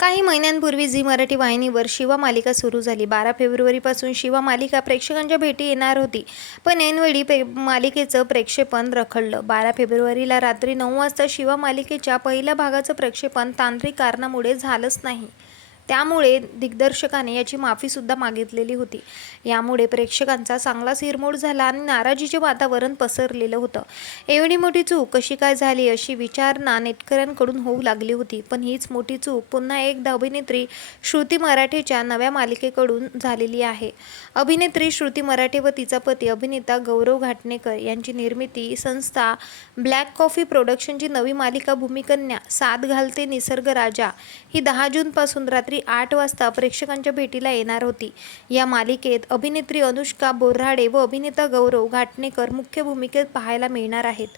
काही महिन्यांपूर्वी झी मराठी वाहिनीवर शिवा मालिका सुरू झाली. बारा फेब्रुवारीपासून शिवा मालिका प्रेक्षकांच्या भेटी येणार होती. पण ऐनवेळी पे मालिकेचं प्रक्षेपण रखडलं. बारा फेब्रुवारीला रात्री नऊ वाजता शिवा मालिकेच्या पहिल्या भागाचं प्रक्षेपण तांत्रिक कारणामुळे झालंच नाही. त्यामुळे दिग्दर्शकाने याची माफीसुद्धा मागितलेली होती. यामुळे प्रेक्षकांचा चांगलाच हिरमोड झाला आणि नाराजीचे वातावरण पसरलेलं होतं. एवढी मोठी चूक कशी काय झाली अशी विचारणा नेटकऱ्यांकडून होऊ लागली होती. पण हीच मोठी चूक पुन्हा एकदा अभिनेत्री श्रुती मराठेच्या नव्या मालिकेकडून झालेली आहे. अभिनेत्री श्रुती मराठे व तिचा पती अभिनेता गौरव घाटणेकर यांची निर्मिती संस्था ब्लॅक कॉफी प्रोडक्शनची नवी मालिका भूमिकन्या साथ घालते निसर्ग राजा ही दहा जूनपासून रात्री आठ वाजता प्रेक्षकांच्या भेटीला येणार होती. या मालिकेत अभिनेत्री अनुष्का बोऱ्हाडे व अभिनेता गौरव घाटणेकर मुख्य भूमिकेत पाहायला मिळणार आहेत.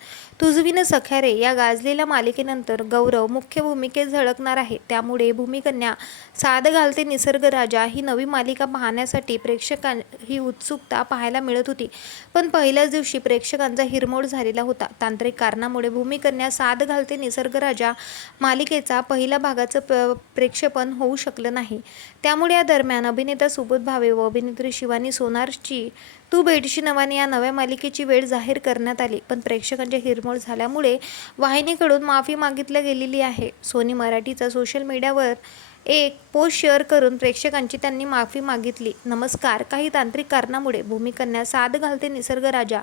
तुझविन सख्यारे या गाजलेल्या मालिकेनंतर गौरव मुख्य भूमिकेत झळकणार आहे. त्यामुळे भूमिकन्या साद घालते निसर्ग राजा ही नवी मालिका पाहण्यासाठी प्रेक्षकां ही उत्सुकता पाहायला मिळत होती. पण पहिल्याच दिवशी प्रेक्षकांचा हिरमोड झालेला होता. तांत्रिक कारणामुळे भूमिकन्या साद घालते निसर्ग राजा मालिकेचा पहिल्या भागाचं प्रेक्षेपण होऊ शकलं नाही. त्यामुळे या दरम्यान अभिनेता सुबोध भावे व अभिनेत्री शिवानी सोनारची तू बेडशी नवाने या नव्या मालिकेची वेळ जाहीर करण्यात आली. पण प्रेक्षकांच्या हिरमोड झाल्यामुळे वाहिनीकडून माफी मागितली गेलेली आहे. सोनी मराठीचा सोशल मीडियावर एक पोस्ट शेअर करून प्रेक्षकांची त्यांनी माफी मागितली. नमस्कार. काही तांत्रिक कारणामुळे भूमिकन्या साद घालते निसर्ग राजा.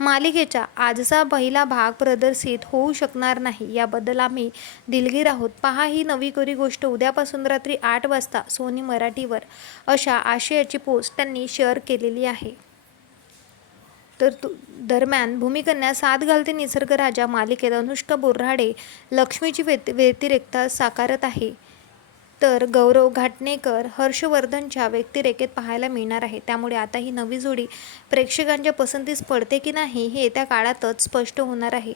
मालिकेचा आजचा पहिला भाग प्रदर्शित होऊ शकणार नाही. याबद्दल आम्ही दिलगीर आहोत. पहा ही नवी कोरी गोष्ट उद्यापासून रात्री आठ वाजता सोनी मराठीवर. अशा आशयाची पोस्ट त्यांनी शेअर केलेली आहे. तर तु दरम्यान भूमिकन्या साथ घालते निसर्ग राजा मालिकेत अनुष्का बोर्राडे लक्ष्मीची व्यति व्यतिरेकता साकारत आहे. तर गौरव घाटणेकर हर्षवर्धनच्या व्यक्तिरेखेत पाहायला मिळणार आहे. त्यामुळे आता ही नवी जोडी प्रेक्षकांच्या पसंतीस पडते की नाही हे येत्या काळातच स्पष्ट होणार आहे.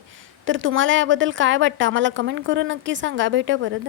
तर तुम्हाला याबद्दल काय वाटतं? आम्हाला कमेंट करून नक्की सांगा. भेटा परत.